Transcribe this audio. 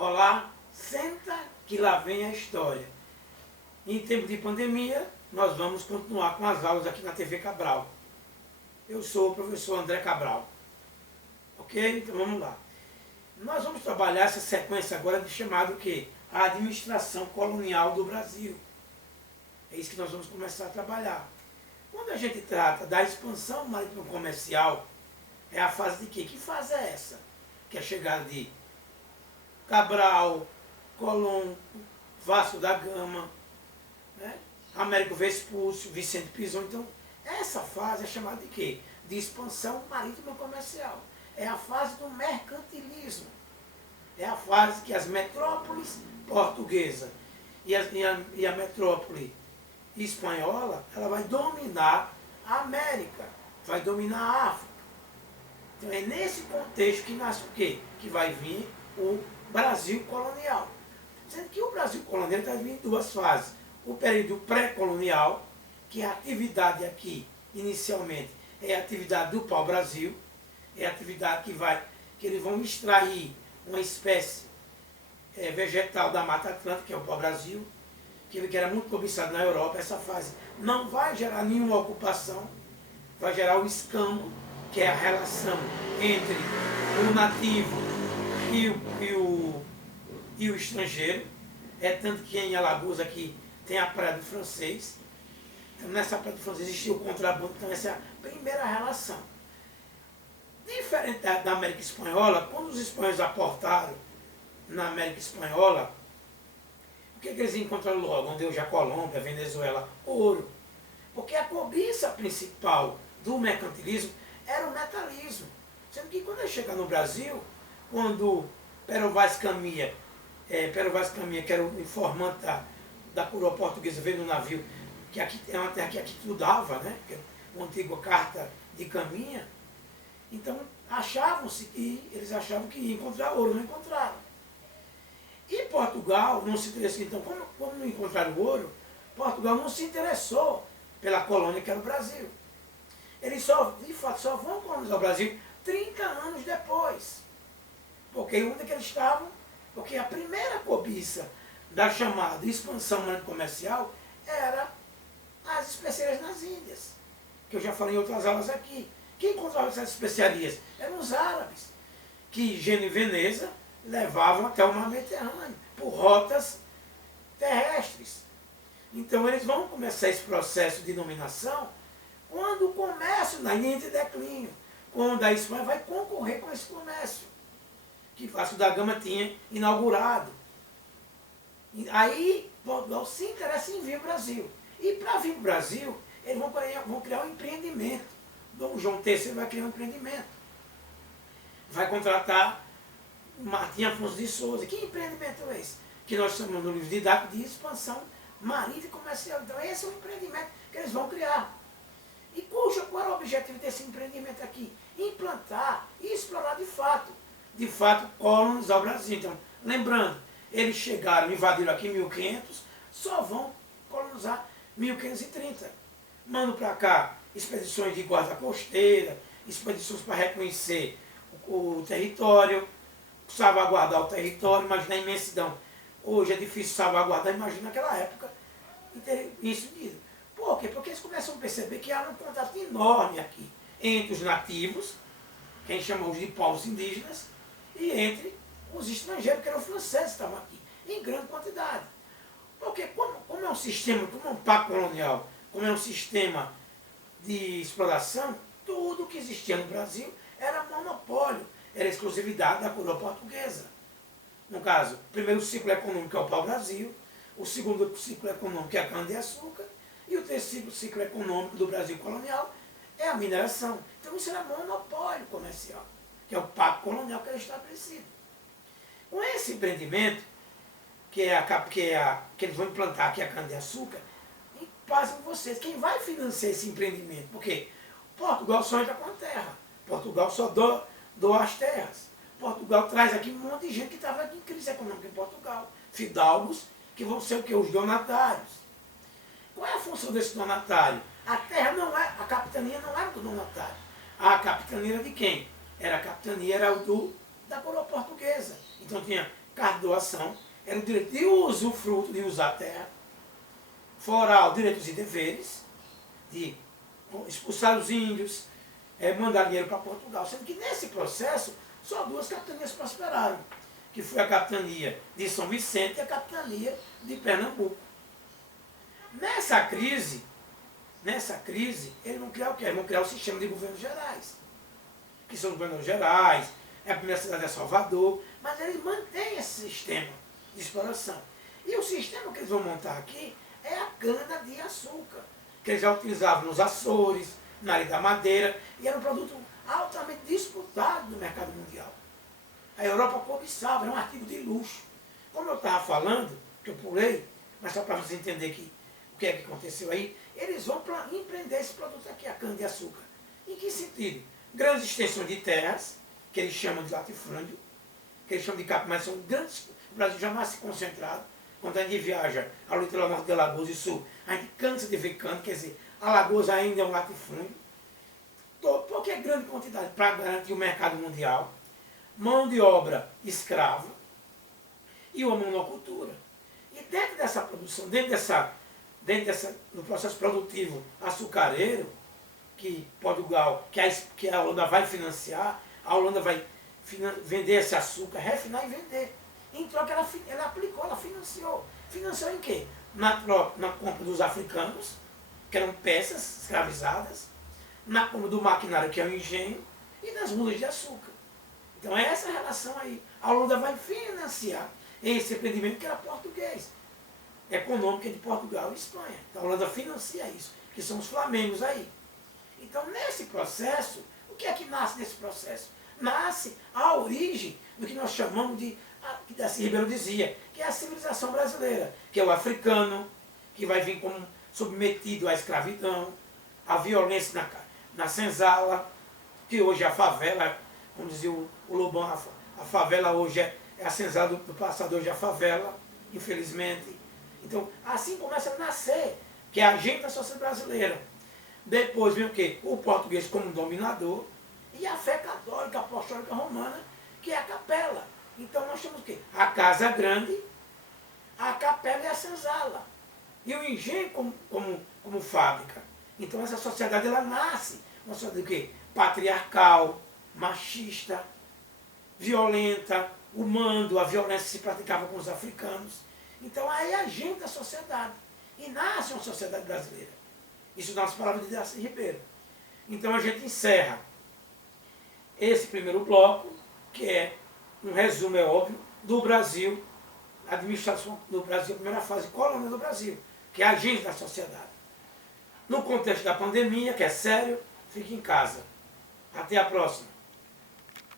Olá, senta que lá vem a história. Em tempo de pandemia, nós vamos continuar com as aulas aqui na TV Cabral. Eu sou o professor André Cabral. Ok? Então vamos lá. Nós vamos trabalhar essa sequência agora de chamado o quê? A administração colonial do Brasil. É isso que nós vamos começar a trabalhar. Quando a gente trata da expansão marítima comercial, é a fase de quê? Que fase é essa? Que é a chegada de Cabral, Colombo, Vasco da Gama, né? Américo Vespúcio, Vicente Pizon. Então, essa fase é chamada de quê? De expansão marítima comercial. É a fase do mercantilismo. É a fase que as metrópoles portuguesa e a metrópole espanhola, ela vai dominar a América, vai dominar a África. Então é nesse contexto que nasce o quê? Que vai vir o Brasil colonial. Sendo que o Brasil colonial está vindo em duas fases. O período pré-colonial, que é a atividade aqui, inicialmente, é a atividade do pau-brasil, é a atividade que eles vão extrair uma espécie vegetal da Mata Atlântica, que é o pau-brasil, que era muito cobiçado na Europa. Essa fase não vai gerar nenhuma ocupação, vai gerar o escambo, que é a relação entre o nativo e o estrangeiro. É tanto que em Alagoas aqui tem a Praia do Francês. Então, nessa Praia do Francês existiu o contrabando, então essa é a primeira relação. Diferente da América Espanhola, quando os espanhóis aportaram na América Espanhola, o que eles encontraram logo? Onde hoje a Colômbia, a Venezuela? Ouro. Porque a cobiça principal do mercantilismo era o metalismo. Sendo que quando ele chega no Brasil, quando Pero Vaz Caminha, que era o informante da coroa portuguesa, veio no navio, que aqui é uma terra que aqui tudo dava, né? Uma antiga carta de Caminha. Então, eles achavam que ia encontrar ouro, não encontraram. E Portugal não se interessou. Então, como não encontraram ouro, Portugal não se interessou pela colônia que era o Brasil. Eles de fato, só vão colonizar o Brasil 30 anos depois. Porque onde é que eles estavam? Porque a primeira cobiça da chamada expansão comercial era as especiarias nas Índias, que eu já falei em outras aulas aqui. Quem encontrava essas especiarias? Eram os árabes, que Gênio e Veneza levavam até o mar Mediterrâneo, por rotas terrestres. Então eles vão começar esse processo de dominação quando o comércio na linha de declínio, quando a Espanha vai concorrer com esse comércio, que Vasco da Gama tinha inaugurado. Aí Portugal se interessa em vir ao Brasil. E para vir ao Brasil, eles vão criar um empreendimento. Dom João III vai criar um empreendimento. Vai contratar Martim Afonso de Souza. Que empreendimento é esse? Que nós chamamos no livro didático de expansão marítima e comercial. Então esse é o empreendimento que eles vão criar. E qual era o objetivo desse empreendimento aqui? Implantar e explorar de fato, colonizar o Brasil. Então, lembrando, eles chegaram, invadiram aqui em 1500, só vão colonizar 1530. Mandam para cá expedições de guarda costeira, expedições para reconhecer o território, salvaguardar o território. Imagina a imensidão. Hoje é difícil salvaguardar, imagina naquela época isso. Por quê? Porque eles começam a perceber que há um contato enorme aqui entre os nativos, que a gente chama de povos indígenas, e entre os estrangeiros, que eram os franceses que estavam aqui, em grande quantidade. Porque como é um sistema, como é um pacto colonial, como é um sistema de exploração, tudo que existia no Brasil era monopólio, era exclusividade da coroa portuguesa. No caso, o primeiro ciclo econômico é o pau-brasil, o segundo ciclo econômico é a cana-de-açúcar, e o terceiro ciclo econômico do Brasil colonial é a mineração. Então isso era monopólio comercial, que é o pacto colonial que era estabelecido. Com esse empreendimento, que eles vão implantar aqui a cana-de-açúcar, e passem vocês, quem vai financiar esse empreendimento? Porque Portugal só entra com a terra, Portugal só doa as terras. Portugal traz aqui um monte de gente que estava aqui em crise econômica em Portugal, fidalgos, que vão ser o quê? Os donatários. Qual é a função desse donatário? A terra não é, a capitania não era do donatário. A capitania era de quem? A capitania era da coroa portuguesa. Então tinha carta de doação era o direito de usufruto, de usar a terra, foral, direitos e deveres, de expulsar os índios, mandar dinheiro para Portugal. Sendo que nesse processo, só duas capitanias prosperaram, que foi a capitania de São Vicente e a capitania de Pernambuco. Nessa crise, eles vão criar o quê? Eles vão criar o sistema de governos gerais, que são os governos gerais, a primeira cidade é Salvador, mas eles mantêm esse sistema de exploração. E o sistema que eles vão montar aqui é a cana-de-açúcar, que eles já utilizavam nos Açores, na Ilha da Madeira, e era um produto altamente disputado no mercado mundial. A Europa cobiçava, era um artigo de luxo. Como eu estava falando, que eu pulei, mas só para você entender o que é que aconteceu aí, eles vão empreender esse produto aqui, a cana-de-açúcar. Em que sentido? Grandes extensões de terras, que eles chamam de latifúndio, que eles chamam de capim, mas são grandes. O Brasil jamais se concentrado. Quando a gente viaja ao litoral norte de Alagoas e Sul, a gente cansa de ver cana, quer dizer, Alagoas ainda é um latifúndio. Porque é grande quantidade para garantir o mercado mundial, mão de obra escrava e uma monocultura. E dentro dessa produção, no processo produtivo açucareiro, que Portugal, que a Holanda vai financiar, a Holanda vai vender esse açúcar, refinar e vender. Em troca ela aplicou, ela financiou. Financiou em quê? Na compra dos africanos, que eram peças escravizadas, na compra do maquinário, que é o engenho, e das mulas de açúcar. Então é essa relação aí. A Holanda vai financiar esse empreendimento que era português, econômico de Portugal e Espanha. Então a Holanda financia isso, que são os flamengos aí. Então nesse processo, o que é que nasce nesse processo? Nasce a origem do que nós chamamos de, que Darcy Ribeiro dizia, que é a civilização brasileira, que é o africano, que vai vir como submetido à escravidão, à violência na senzala, que hoje é a favela, como dizia o Lobão, a favela hoje é a senzala do passado, hoje é a favela, infelizmente. Então, assim começa a nascer, que é a gente da sociedade brasileira. Depois vem o quê? O português como dominador e a fé católica, apostólica romana, que é a capela. Então nós temos o quê? A casa grande, a capela e a senzala. E o engenho como fábrica. Então essa sociedade ela nasce, uma sociedade o quê? Patriarcal, machista, violenta, o mando, a violência se praticava com os africanos. Então aí é a gente da sociedade. E nasce uma sociedade brasileira. Isso nas palavras de Darcy Ribeiro. Então a gente encerra esse primeiro bloco, que é um resumo, é óbvio, do Brasil, a administração do Brasil, a primeira fase colônia do Brasil, que é a agência da sociedade. No contexto da pandemia, que é sério, fique em casa. Até a próxima.